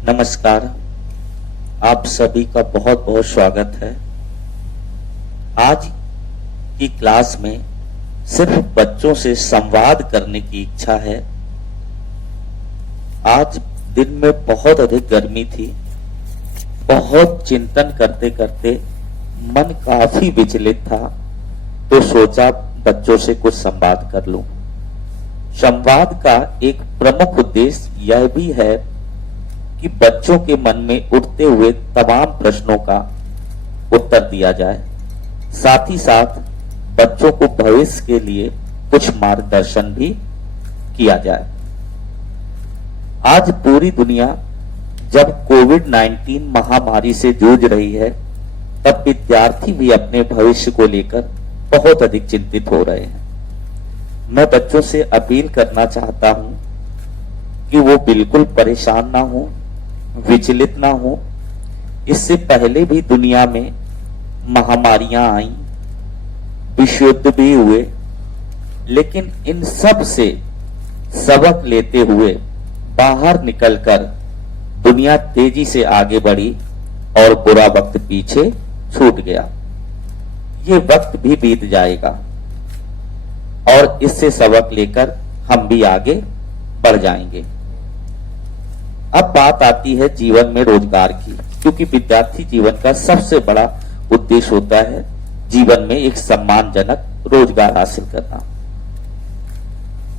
नमस्कार। आप सभी का बहुत बहुत स्वागत है। आज की क्लास में सिर्फ बच्चों से संवाद करने की इच्छा है। आज दिन में बहुत अधिक गर्मी थी। बहुत चिंतन करते करते मन काफी विचलित था, तो सोचा बच्चों से कुछ संवाद कर लूं। संवाद का एक प्रमुख उद्देश्य यह भी है कि बच्चों के मन में उठते हुए तमाम प्रश्नों का उत्तर दिया जाए, साथ ही साथ बच्चों को भविष्य के लिए कुछ मार्गदर्शन भी किया जाए। आज पूरी दुनिया जब कोविड-19 महामारी से जूझ रही है, तब विद्यार्थी भी अपने भविष्य को लेकर बहुत अधिक चिंतित हो रहे हैं। मैं बच्चों से अपील करना चाहता हूं कि वो बिल्कुल परेशान ना हो, विचलित ना हो। इससे पहले भी दुनिया में महामारियां आईं, विश्व युद्ध भी हुए, लेकिन इन सब से सबक लेते हुए बाहर निकलकर दुनिया तेजी से आगे बढ़ी और बुरा वक्त पीछे छूट गया। ये वक्त भी बीत जाएगा और इससे सबक लेकर हम भी आगे बढ़ जाएंगे। अब बात आती है जीवन में रोजगार की, क्योंकि विद्यार्थी जीवन का सबसे बड़ा उद्देश्य होता है जीवन में एक सम्मानजनक रोजगार हासिल करना।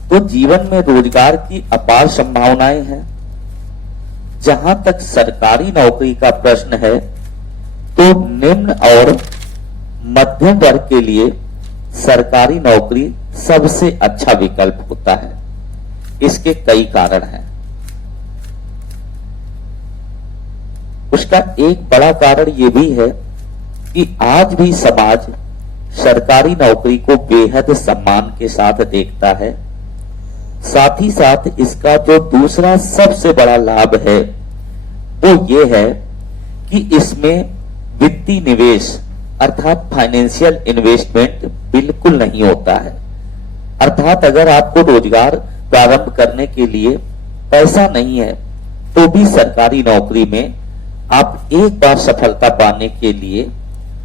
तो जीवन में रोजगार की अपार संभावनाएं हैं। जहां तक सरकारी नौकरी का प्रश्न है, तो निम्न और मध्यम वर्ग के लिए सरकारी नौकरी सबसे अच्छा विकल्प होता है। इसके कई कारण हैं। उसका एक बड़ा कारण यह भी है कि आज भी समाज सरकारी नौकरी को बेहद सम्मान के साथ देखता है। साथ ही साथ इसका जो दूसरा सबसे बड़ा लाभ है वो ये है कि इसमें वित्तीय निवेश अर्थात फाइनेंशियल इन्वेस्टमेंट बिल्कुल नहीं होता है। अर्थात अगर आपको रोजगार प्रारंभ करने के लिए पैसा नहीं है, तो भी सरकारी नौकरी में आप एक बार सफलता पाने के लिए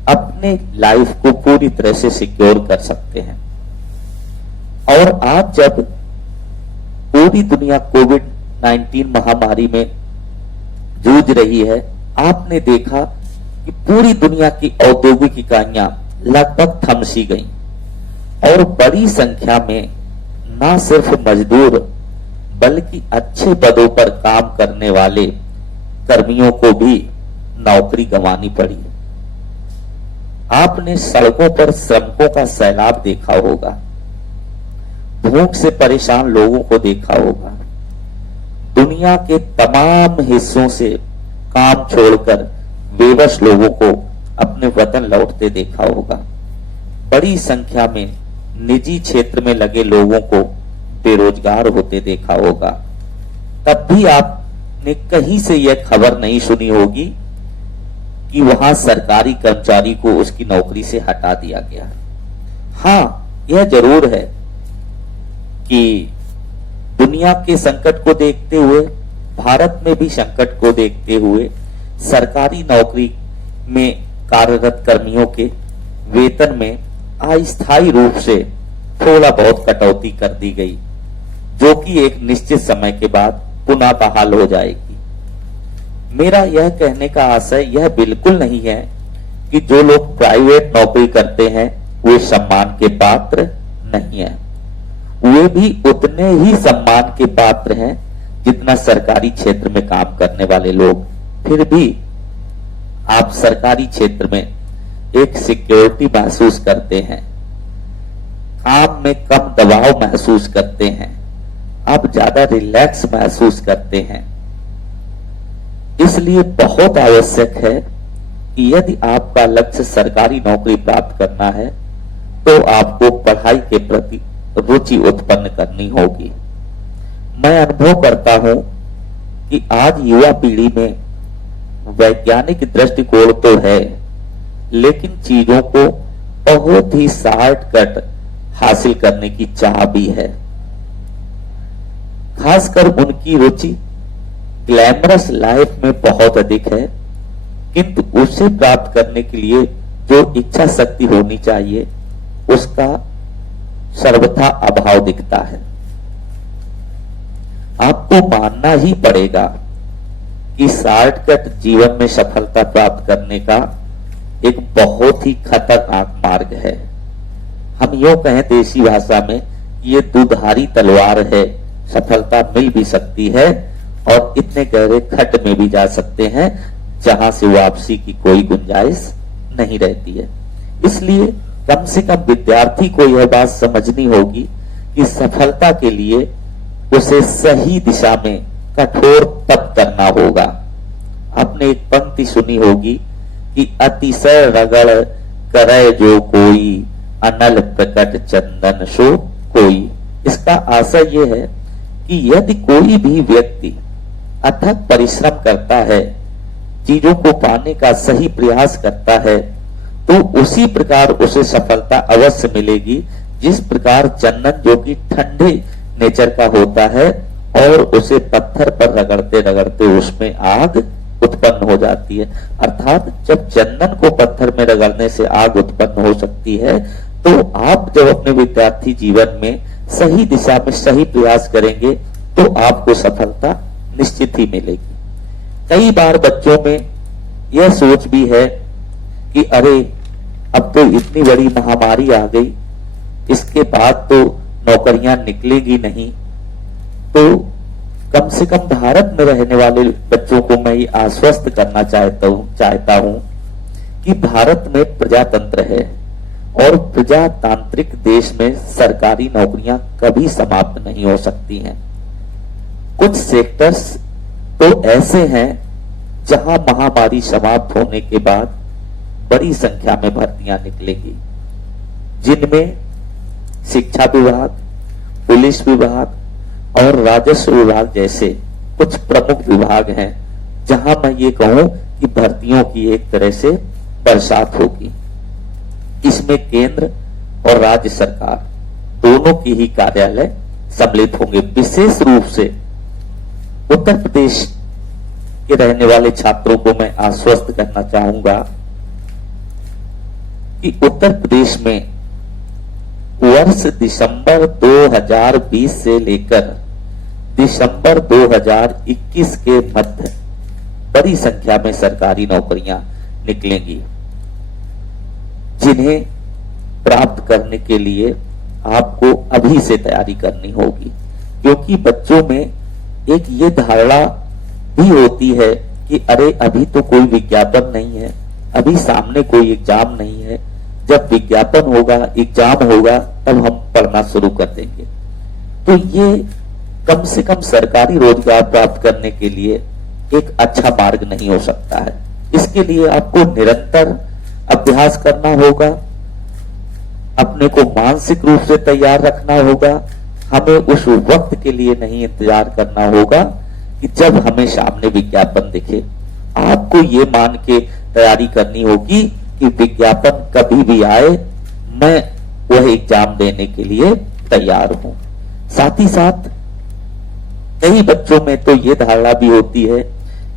अपने लाइफ को पूरी तरह से सिक्योर कर सकते हैं। और आज जब पूरी दुनिया कोविड-19 महामारी में जूझ रही है, आपने देखा कि पूरी दुनिया की औद्योगिक इकाइयां लगभग थम सी गईं और बड़ी संख्या में न सिर्फ मजदूर बल्कि अच्छे पदों पर काम करने वाले कर्मियों को भी नौकरी गंवानी पड़ी। आपने सड़कों पर श्रमिकों का सैलाब देखा होगा, भूख से परेशान लोगों को देखा होगा, दुनिया के तमाम हिस्सों से काम छोड़कर बेबस लोगों को अपने वतन लौटते देखा होगा। बड़ी संख्या में निजी क्षेत्र में लगे लोगों को बेरोजगार होते देखा होगा। तब भी आपने कहीं से यह खबर नहीं सुनी होगी कि वहां सरकारी कर्मचारी को उसकी नौकरी से हटा दिया गया। हाँ, यह जरूर है कि दुनिया के संकट को देखते हुए, भारत में भी संकट को देखते हुए सरकारी नौकरी में कार्यरत कर्मियों के वेतन में अस्थायी रूप से थोड़ा बहुत कटौती कर दी गई, जो कि एक निश्चित समय के बाद पुनः बहाल हो जाएगी। मेरा यह कहने का आशय यह बिल्कुल नहीं है कि जो लोग प्राइवेट नौकरी करते हैं वे सम्मान के पात्र नहीं हैं। वे भी उतने ही सम्मान के पात्र हैं जितना सरकारी क्षेत्र में काम करने वाले लोग। फिर भी आप सरकारी क्षेत्र में एक सिक्योरिटी महसूस करते हैं, काम में कम दबाव महसूस करते हैं, आप ज्यादा रिलैक्स महसूस करते हैं। इसलिए बहुत आवश्यक है कि यदि आपका लक्ष्य सरकारी नौकरी प्राप्त करना है, तो आपको पढ़ाई के प्रति रुचि उत्पन्न करनी होगी। मैं अनुभव करता हूं कि आज युवा पीढ़ी में वैज्ञानिक दृष्टिकोण तो है, लेकिन चीजों को बहुत ही शॉर्टकट हासिल करने की चाह भी है। खासकर उनकी रुचि ग्लैमरस लाइफ में बहुत अधिक है, किंतु उसे प्राप्त करने के लिए जो इच्छा शक्ति होनी चाहिए उसका सर्वथा अभाव दिखता है। आपको मानना ही पड़ेगा कि शॉर्टकट जीवन में सफलता प्राप्त करने का एक बहुत ही खतरनाक मार्ग है। हम यूं कहें देसी भाषा में ये दुधारी तलवार है, सफलता मिल भी सकती है और इतने गहरे खड्ड में भी जा सकते हैं जहां से वापसी की कोई गुंजाइश नहीं रहती है। इसलिए कम से कम विद्यार्थी को यह बात समझनी होगी कि सफलता के लिए उसे सही दिशा में कठोर तप करना होगा। आपने एक पंक्ति सुनी होगी कि अतिशय रगड़ करे जो कोई, अनल प्रकट चंदन सो कोई। इसका आशय यह है कि यदि कोई भी व्यक्ति अथक परिश्रम करता है, चीजों को पाने का सही प्रयास करता है, तो उसी प्रकार उसे सफलता अवश्य मिलेगी। जिस प्रकार चंदन जो कि ठंडे नेचर का होता है और उसे पत्थर पर रगड़ते रगड़ते उसमें आग उत्पन्न हो जाती है। अर्थात जब चंदन को पत्थर में रगड़ने से आग उत्पन्न हो सकती है, तो आप जब अपने विद्यार्थी जीवन में सही दिशा में सही प्रयास करेंगे तो आपको सफलता निश्चित ही मिलेगी। कई बार बच्चों में यह सोच भी है कि अरे अब तो इतनी बड़ी महामारी आ गई, इसके बाद तो नौकरियां निकलेगी नहीं। तो कम से कम भारत में रहने वाले बच्चों को मैं ये आश्वस्त करना चाहता हूं कि भारत में प्रजातंत्र है और प्रजातांत्रिक देश में सरकारी नौकरियां कभी समाप्त नहीं हो सकती हैं। कुछ सेक्टर्स तो ऐसे हैं जहां महामारी समाप्त होने के बाद बड़ी संख्या में भर्तियां निकलेंगी, जिनमें शिक्षा विभाग, पुलिस विभाग और राजस्व विभाग जैसे कुछ प्रमुख विभाग हैं जहां मैं ये कहूं कि भर्तियों की एक तरह से बरसात होगी। इसमें केंद्र और राज्य सरकार दोनों की ही कार्यालय सम्मिलित होंगे। विशेष रूप से उत्तर प्रदेश के रहने वाले छात्रों को मैं आश्वस्त करना चाहूंगा कि उत्तर प्रदेश में वर्ष दिसंबर 2020 से लेकर दिसंबर 2021 के मध्य बड़ी संख्या में सरकारी नौकरियां निकलेंगी, जिन्हें प्राप्त करने के लिए आपको अभी से तैयारी करनी होगी। क्योंकि बच्चों में एक ये धारणा भी होती है कि अरे अभी तो कोई विज्ञापन नहीं है, अभी सामने कोई एग्जाम नहीं है, जब विज्ञापन होगा, एग्जाम होगा, तब हम पढ़ना शुरू कर देंगे। तो ये कम से कम सरकारी रोजगार प्राप्त करने के लिए एक अच्छा मार्ग नहीं हो सकता है। इसके लिए आपको निरंतर अभ्यास करना होगा, अपने को मानसिक रूप से तैयार रखना होगा। हमें उस वक्त के लिए नहीं इंतजार करना होगा कि जब हमें सामने विज्ञापन दिखे। आपको ये मान के तैयारी करनी होगी कि विज्ञापन कभी भी आए, मैं वह एग्जाम देने के लिए तैयार हूं। साथ ही साथ कई बच्चों में तो ये धारणा भी होती है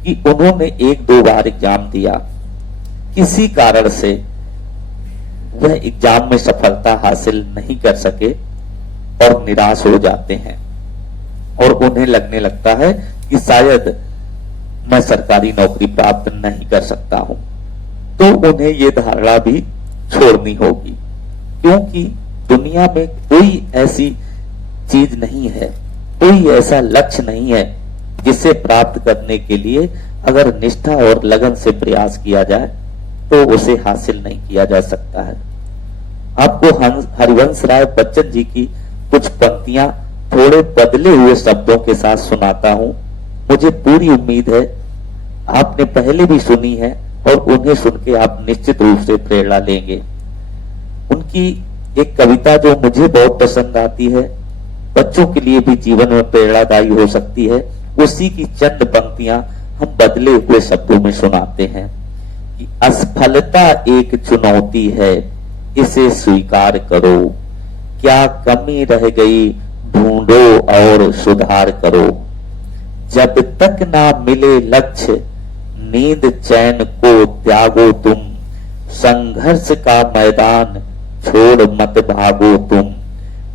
कि उन्होंने 1-2 बार एग्जाम दिया, किसी कारण से वह एग्जाम में सफलता हासिल नहीं कर सके और निराश हो जाते हैं और उन्हें लगने लगता है कि शायद मैं सरकारी नौकरी प्राप्त नहीं कर सकता हूं। तो उन्हें यह धारणा भी छोड़नी होगी, क्योंकि दुनिया में कोई ऐसी चीज नहीं है, कोई ऐसा लक्ष्य नहीं है जिसे प्राप्त करने के लिए अगर निष्ठा और लगन से प्रयास किया जाए तो उसे हासिल नहीं किया जा सकता है। आपको हरिवंश राय बच्चन जी की कुछ पंक्तियां थोड़े बदले हुए शब्दों के साथ सुनाता हूं। मुझे पूरी उम्मीद है आपने पहले भी सुनी है और उन्हें सुन के आप निश्चित रूप से प्रेरणा लेंगे। उनकी एक कविता जो मुझे बहुत पसंद आती है, बच्चों के लिए भी जीवन में प्रेरणादायी हो सकती है, उसी की चंद पंक्तियां हम बदले हुए शब्दों में सुनाते हैं कि असफलता एक चुनौती है, इसे स्वीकार करो, क्या कमी रह गई ढूंढो और सुधार करो, जब तक ना मिले लक्ष्य नींद चैन को त्यागो तुम, संघर्ष का मैदान छोड़ मत भागो तुम,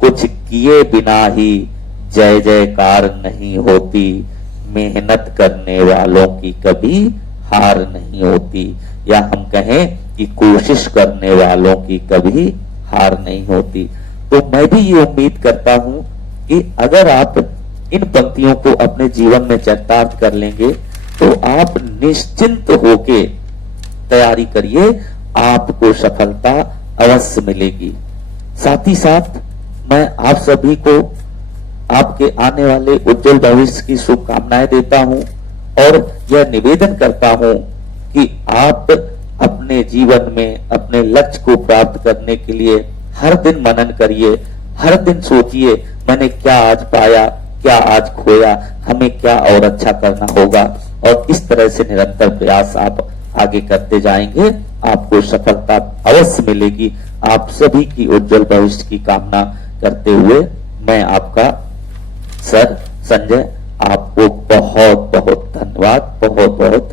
कुछ किए बिना ही जय जयकार नहीं होती, मेहनत करने वालों की कभी हार नहीं होती। या हम कहें कि कोशिश करने वालों की कभी हार नहीं होती। तो मैं भी ये उम्मीद करता हूं कि अगर आप इन पंक्तियों को अपने जीवन में चरितार्थ कर लेंगे तो आप निश्चिंत होके तैयारी करिए, आपको सफलता अवश्य मिलेगी। साथ ही साथ मैं आप सभी को आपके आने वाले उज्जवल भविष्य की शुभकामनाएं देता हूं और यह निवेदन करता हूं कि आप अपने जीवन में अपने लक्ष्य को प्राप्त करने के लिए हर दिन मनन करिए, हर दिन सोचिए मैंने क्या आज पाया, क्या आज खोया, हमें क्या और अच्छा करना होगा, और इस तरह से निरंतर प्रयास आप आगे करते जाएंगे, आपको सफलता अवश्य मिलेगी। आप सभी की उज्जवल भविष्य की कामना करते हुए मैं आपका सर संजय आपको बहुत बहुत धन्यवाद, बहुत बहुत